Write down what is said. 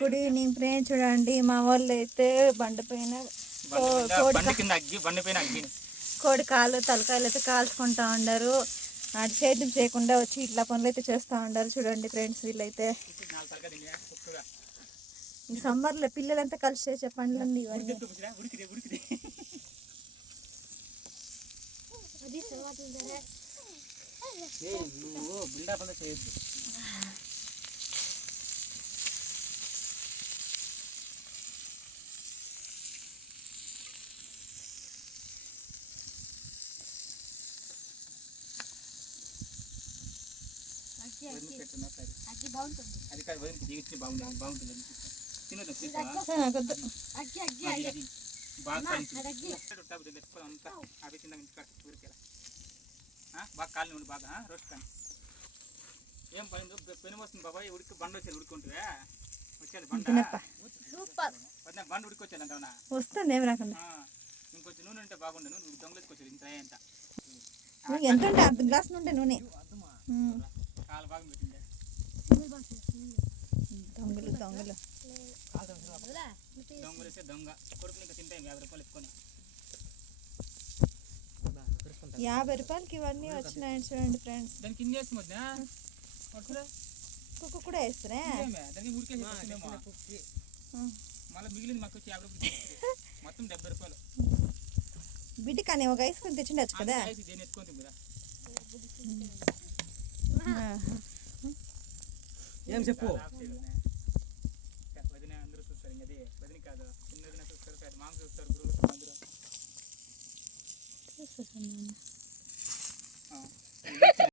Good evening friends. చూడండి మా వాళ్ళు అయితే బండిపైన కోడి కాళ్ళు తలకాయలు అయితే కాల్చుకుంటా ఉండరు. అటు సేద్యం చేయకుండా వచ్చి ఇట్లా పనులు అయితే చేస్తూ ఉండరు. చూడండి ఫ్రెండ్స్, వీళ్ళైతే ఈ సమ్మర్లో పిల్లలంతా కలిసి చేసే పనులండి ఇవన్నీ. అది కాదు దిగించి బాగుంటుంది బాగా కాలు ఉండి బాగా రోస్ట్ కానీ ఏం పని పెను వస్తుంది బాబాయ్. ఉడికి బండ వచ్చేది ఉడుకుంటుందా? వచ్చేది బండ బండ ఉడికి వచ్చేది అంటావునా? వస్తుంది ఏం రాకుండా. ఇంకొంచెం నూనె ఉంటే బాగుండను. నువ్వు దొంగలేసుకొచ్చేది ఇంత ఎంత ఎంత ఉంటే అర్ధ గ్లాస్ నుండి నూనె. కాలు బాగా పెట్టిందే దొంగలు దొంగలు దొంగలేస్తే దొంగ కొడుకుని ఇంకా తింటే 50 రూపాయలు ఎక్కువ. 50 రూపాయలకి ఇవన్నీ వచ్చినాయని చూడండి ఫ్రెండ్స్. దానికి ఇన్ని వేసి మొద్దా కుక్క కూడా వేస్తారా? దానికి ఉడికేసి మళ్ళీ మిగిలింది మాకు వచ్చి 50 రూపాయలు, మొత్తం 70 రూపాయలు. బిడ్డ కానీ ఒక ఐస్ క్రీమ్ తెచ్చిండొచ్చు కదా. దేని ఎత్తుకుంది కదా. ఏం చెప్పు వదిన అందరూ చూస్తారు. ఇంకది వదిన కాదు, చిన్న వదిన చూస్తారు, పెద్ద మామ చూస్తారు, గురువు అందరూ.